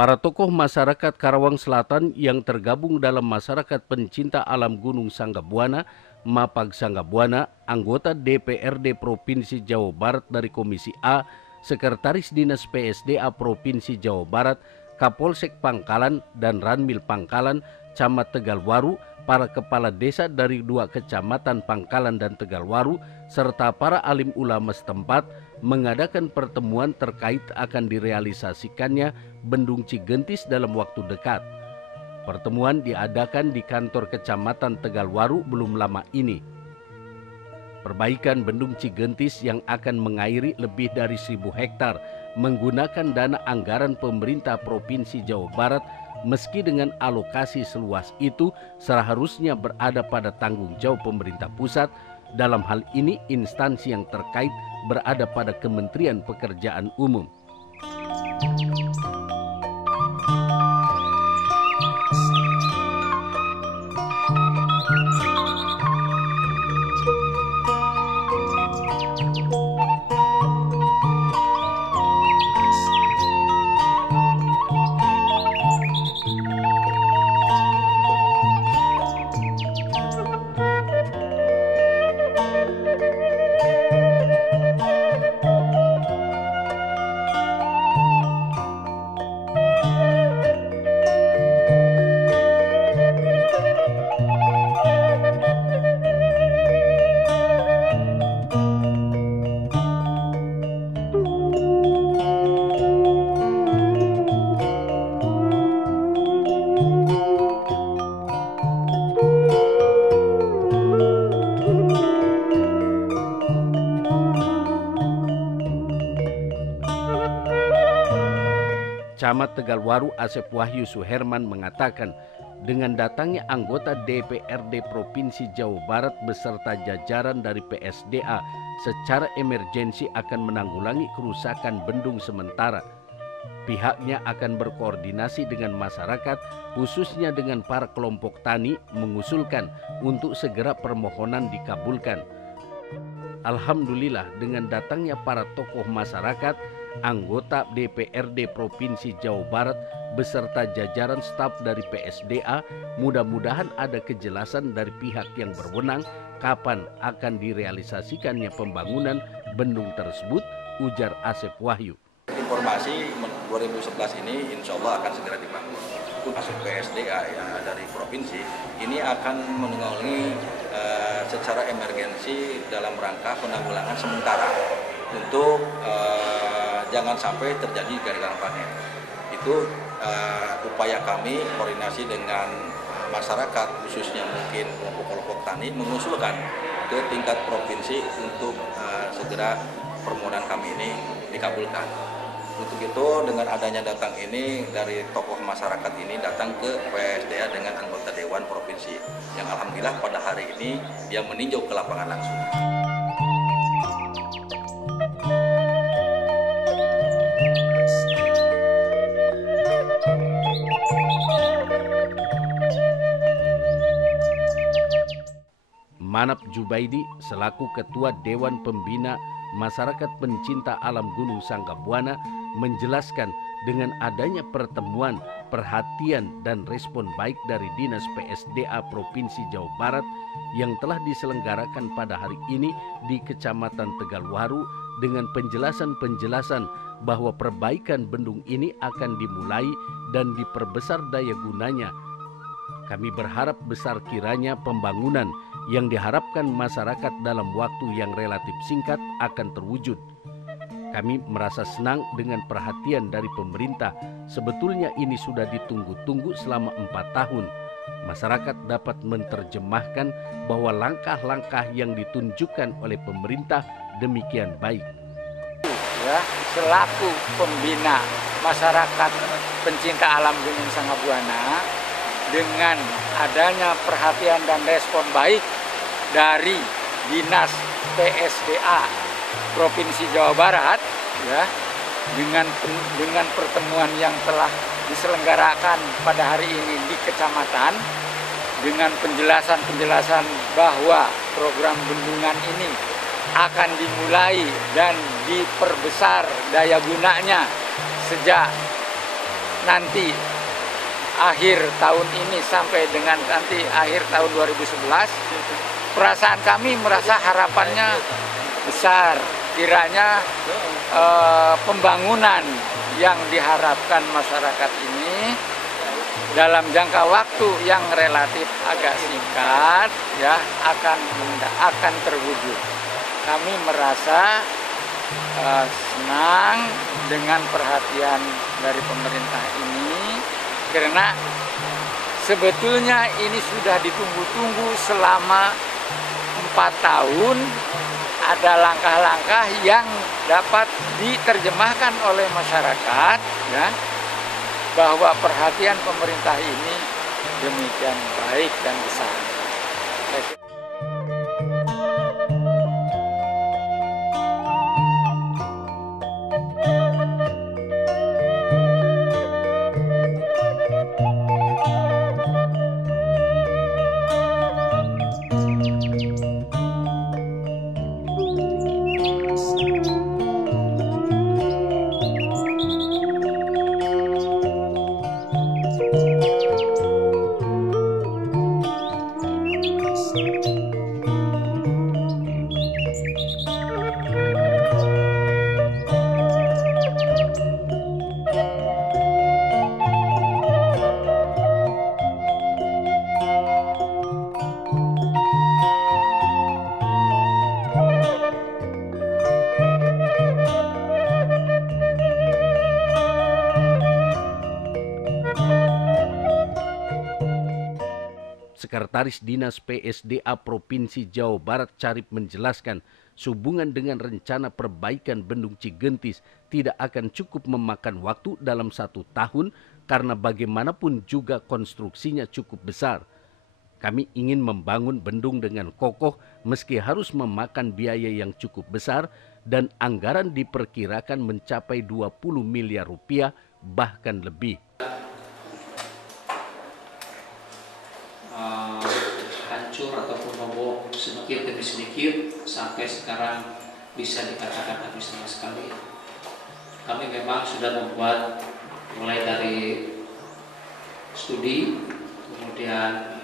Para tokoh masyarakat Karawang Selatan yang tergabung dalam masyarakat pencinta alam Gunung Sanggabuana, Mapag Sanggabuana, anggota DPRD Provinsi Jawa Barat dari Komisi A, Sekretaris Dinas PSDA Provinsi Jawa Barat, Kapolsek Pangkalan dan Ranmil Pangkalan, Camat Tegalwaru, para kepala desa dari 2 kecamatan Pangkalan dan Tegalwaru, serta para alim ulama setempat mengadakan pertemuan terkait akan direalisasikannya Bendung Cigentis dalam waktu dekat. Pertemuan diadakan di kantor Kecamatan Tegalwaru belum lama ini. Perbaikan Bendung Cigentis yang akan mengairi lebih dari 1.000 hektar menggunakan dana anggaran pemerintah Provinsi Jawa Barat, meski dengan alokasi seluas itu seharusnya berada pada tanggung jawab pemerintah pusat. Dalam hal ini instansi yang terkait berada pada Kementerian Pekerjaan Umum. Camat Tegalwaru Asep Wahyu Suherman mengatakan, dengan datangnya anggota DPRD Provinsi Jawa Barat beserta jajaran dari PSDA secara emergensi akan menanggulangi kerusakan bendung sementara. Pihaknya akan berkoordinasi dengan masyarakat, khususnya dengan para kelompok tani, mengusulkan untuk segera permohonan dikabulkan. Alhamdulillah, dengan datangnya para tokoh masyarakat, anggota DPRD Provinsi Jawa Barat beserta jajaran staf dari PSDA, mudah-mudahan ada kejelasan dari pihak yang berwenang kapan akan direalisasikannya pembangunan bendung tersebut, ujar Asep Wahyu. Informasi 2011 ini insya Allah akan segera dibangun. Masuk PSDA ya, dari provinsi ini akan menanggulangi secara emergensi dalam rangka penanggulangan sementara untuk jangan sampai terjadi gagal panen. Itu upaya kami koordinasi dengan masyarakat, khususnya mungkin kelompok-kelompok tani, mengusulkan ke tingkat provinsi untuk segera permohonan kami ini dikabulkan. Untuk itu dengan adanya datang ini dari tokoh masyarakat ini datang ke PSDA dengan anggota Dewan Provinsi yang alhamdulillah pada hari ini dia meninjau ke lapangan langsung. Manap Jubaidi selaku Ketua Dewan Pembina Masyarakat Pencinta Alam Gunung Sanggabuana menjelaskan dengan adanya pertemuan, perhatian dan respon baik dari Dinas PSDA Provinsi Jawa Barat yang telah diselenggarakan pada hari ini di Kecamatan Tegalwaru dengan penjelasan-penjelasan bahwa perbaikan bendung ini akan dimulai dan diperbesar daya gunanya. Kami berharap besar kiranya pembangunan yang diharapkan masyarakat dalam waktu yang relatif singkat akan terwujud. Kami merasa senang dengan perhatian dari pemerintah. Sebetulnya ini sudah ditunggu-tunggu selama 4 tahun. Masyarakat dapat menerjemahkan bahwa langkah-langkah yang ditunjukkan oleh pemerintah demikian baik. Ya, selaku pembina masyarakat pencinta alam Gunung Sanggabuana, dengan adanya perhatian dan respon baik dari Dinas PSDA Provinsi Jawa Barat, ya, dengan pertemuan yang telah diselenggarakan pada hari ini di kecamatan, dengan penjelasan-penjelasan bahwa program bendungan ini akan dimulai dan diperbesar daya gunanya sejak nanti akhir tahun ini sampai dengan nanti akhir tahun 2011, perasaan kami merasa harapannya besar. Kiranya pembangunan yang diharapkan masyarakat ini dalam jangka waktu yang relatif agak singkat ya akan terwujud. Kami merasa senang dengan perhatian dari pemerintah ini, karena sebetulnya ini sudah ditunggu-tunggu selama 4 tahun. Ada langkah-langkah yang dapat diterjemahkan oleh masyarakat ya, bahwa perhatian pemerintah ini demikian baik dan besar. Sekretaris Dinas PSDA Provinsi Jawa Barat Carip menjelaskan, sehubungan dengan rencana perbaikan Bendung Cigentis tidak akan cukup memakan waktu dalam 1 tahun karena bagaimanapun juga konstruksinya cukup besar. Kami ingin membangun bendung dengan kokoh meski harus memakan biaya yang cukup besar dan anggaran diperkirakan mencapai 20 miliar rupiah bahkan lebih. Hancur ataupun roboh sedikit demi sedikit sampai sekarang bisa dikatakan habis sama sekali. Kami memang sudah membuat mulai dari studi, kemudian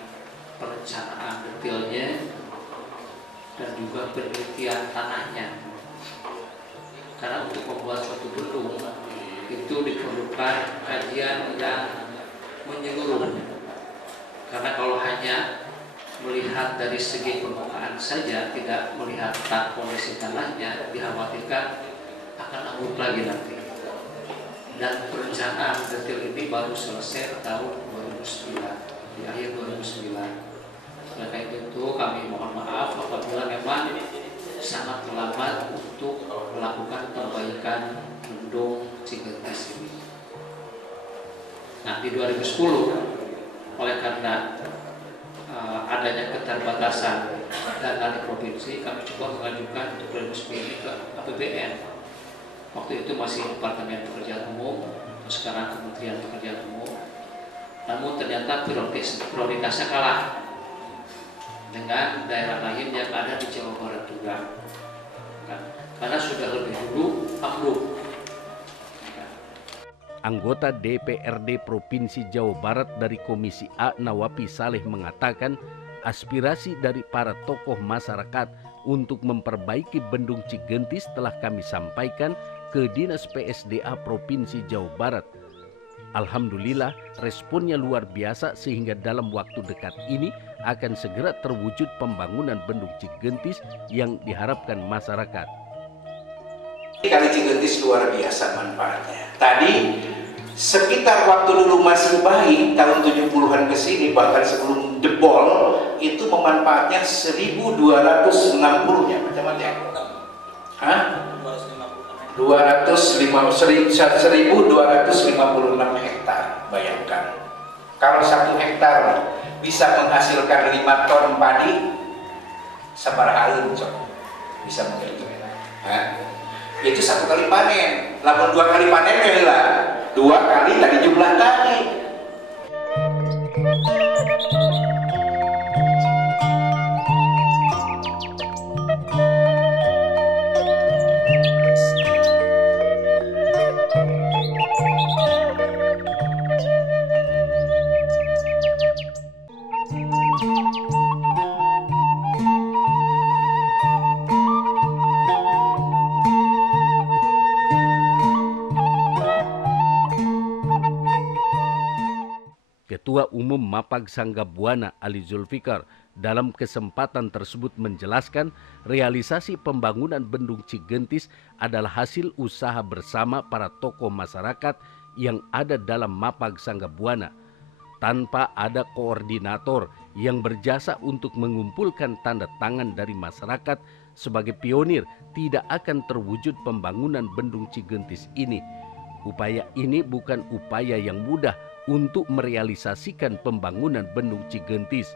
perencanaan detailnya, dan juga penelitian tanahnya. Karena untuk membuat suatu bendung itu diperlukan kajian yang menyeluruh. Karena kalau hanya melihat dari segi permukaan saja, tidak melihat kondisi tanahnya, dikhawatirkan akan ambruk lagi nanti. Dan perencanaan detail ini baru selesai tahun 2009, di akhir 2009. Oleh karena itu kami mohon maaf apabila memang sangat terlambat untuk melakukan perbaikan bendung Cigentis ini. Nah, di 2010 oleh karena adanya keterbatasan dana di provinsi, kami coba mengajukan untuk 2010 ini ke APBN. Waktu itu masih Departemen Pekerjaan Umum, sekarang Kementerian Pekerjaan Umum. Namun ternyata prioritasnya kalah dengan daerah lain yang ada di Jawa Barat juga, karena sudah lebih dulu ambruk. Anggota DPRD Provinsi Jawa Barat dari Komisi A Nawapi Saleh mengatakan aspirasi dari para tokoh masyarakat untuk memperbaiki Bendung Cigentis telah kami sampaikan ke Dinas PSDA Provinsi Jawa Barat. Alhamdulillah responnya luar biasa sehingga dalam waktu dekat ini akan segera terwujud pembangunan Bendung Cigentis yang diharapkan masyarakat. Kali Cigentis luar biasa manfaatnya. Tadi sekitar waktu dulu masih baik, tahun 70-an ke sini, bahkan sebelum jebol, itu memanfaatnya 1.260 ya, macam-macam. Hah? 1.256 hektar, bayangkan. Kalau 1 hektar bisa menghasilkan 5 ton padi, sabaraha bisa menghasilkan. Itu 1 kali panen. Lamun 2 kali panen ya lah. 2 kali tadi jumlah tadi. Ketua Umum Mapag Sangga Buana Ali Zulfikar dalam kesempatan tersebut menjelaskan realisasi pembangunan Bendung Cigentis adalah hasil usaha bersama para tokoh masyarakat yang ada dalam Mapag Sangga Buana. Tanpa ada koordinator yang berjasa untuk mengumpulkan tanda tangan dari masyarakat sebagai pionir, tidak akan terwujud pembangunan Bendung Cigentis ini. Upaya ini bukan upaya yang mudah untuk merealisasikan pembangunan Bendung Cigentis.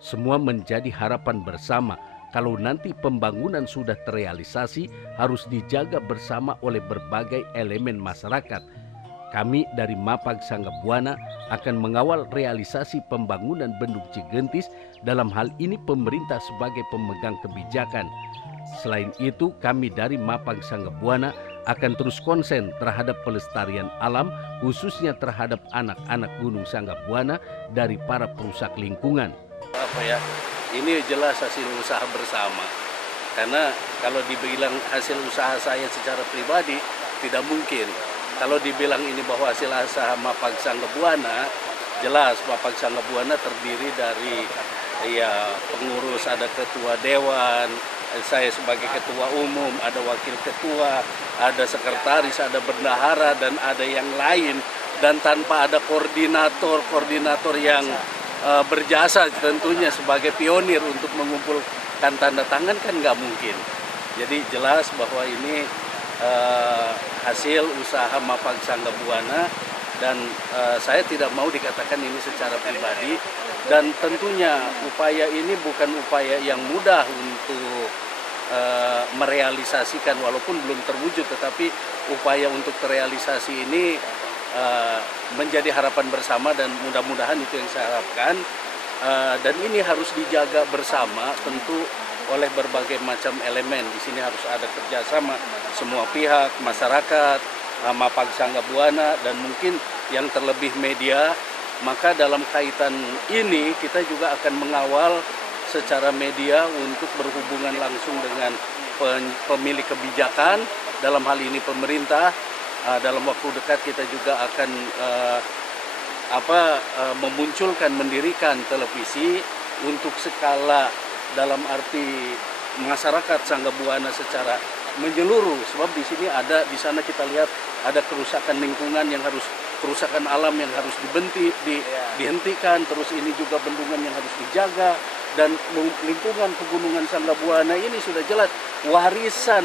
Semua menjadi harapan bersama. Kalau nanti pembangunan sudah terrealisasi, harus dijaga bersama oleh berbagai elemen masyarakat. Kami dari Mapag Sangga Buana akan mengawal realisasi pembangunan Bendung Cigentis, dalam hal ini pemerintah sebagai pemegang kebijakan. Selain itu, kami dari Mapag Sangga Buana akan terus konsen terhadap pelestarian alam, khususnya terhadap anak-anak Gunung Sangga Buana dari para perusak lingkungan. Ini jelas hasil usaha bersama. Karena kalau dibilang hasil usaha saya secara pribadi, tidak mungkin. Kalau dibilang ini bahwa hasil usaha Mapag Sangga Buana, jelas Mapag Sangga Buana terdiri dari pengurus, ada ketua dewan, saya sebagai ketua umum, ada wakil ketua, ada sekretaris, ada bendahara, dan ada yang lain. Dan tanpa ada koordinator yang berjasa tentunya sebagai pionir untuk mengumpulkan tanda tangan kan nggak mungkin. Jadi jelas bahwa ini hasil usaha Mapag Sangga Buana, dan saya tidak mau dikatakan ini secara pribadi, dan tentunya upaya ini bukan upaya yang mudah untuk merealisasikan, walaupun belum terwujud, tetapi upaya untuk terrealisasi ini menjadi harapan bersama, dan mudah-mudahan itu yang saya harapkan. Dan ini harus dijaga bersama tentu oleh berbagai macam elemen. Di sini harus ada kerjasama semua pihak, masyarakat, Mapag Sangga Buana, dan mungkin yang terlebih media. Maka dalam kaitan ini kita juga akan mengawal secara media untuk berhubungan langsung dengan pemilik kebijakan, dalam hal ini pemerintah. Dalam waktu dekat kita juga akan mendirikan televisi untuk skala dalam arti masyarakat Sangga Buana secara menyeluruh, sebab di sana kita lihat ada kerusakan lingkungan yang harus, kerusakan alam yang harus dihentikan, terus ini juga bendungan yang harus dijaga, dan lingkungan pegunungan Sangga Buana ini sudah jelas warisan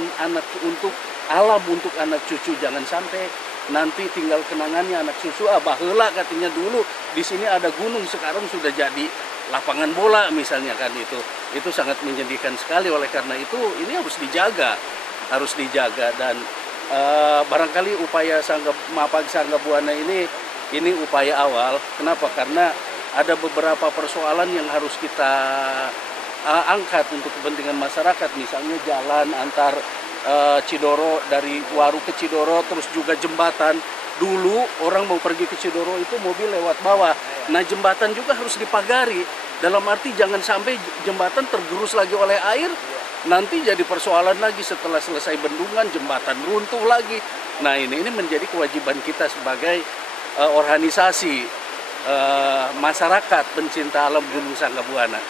untuk alam, untuk anak cucu. Jangan sampai nanti tinggal kenangannya anak cucu, baheula katanya dulu di sini ada gunung, sekarang sudah jadi lapangan bola misalnya kan. Itu sangat menyedihkan sekali. Oleh karena itu ini harus dijaga, dan barangkali upaya Mapag Sangga Buana ini upaya awal. Kenapa? Karena ada beberapa persoalan yang harus kita angkat untuk kepentingan masyarakat, misalnya jalan antar Cidoro, dari Waru ke Cidoro, terus juga jembatan. Dulu orang mau pergi ke Cidoro itu mobil lewat bawah. Nah, jembatan juga harus dipagari. Dalam arti jangan sampai jembatan tergerus lagi oleh air, nanti jadi persoalan lagi setelah selesai bendungan, jembatan runtuh lagi. Nah, ini menjadi kewajiban kita sebagai organisasi masyarakat pencinta alam Gunung Sangga Buana.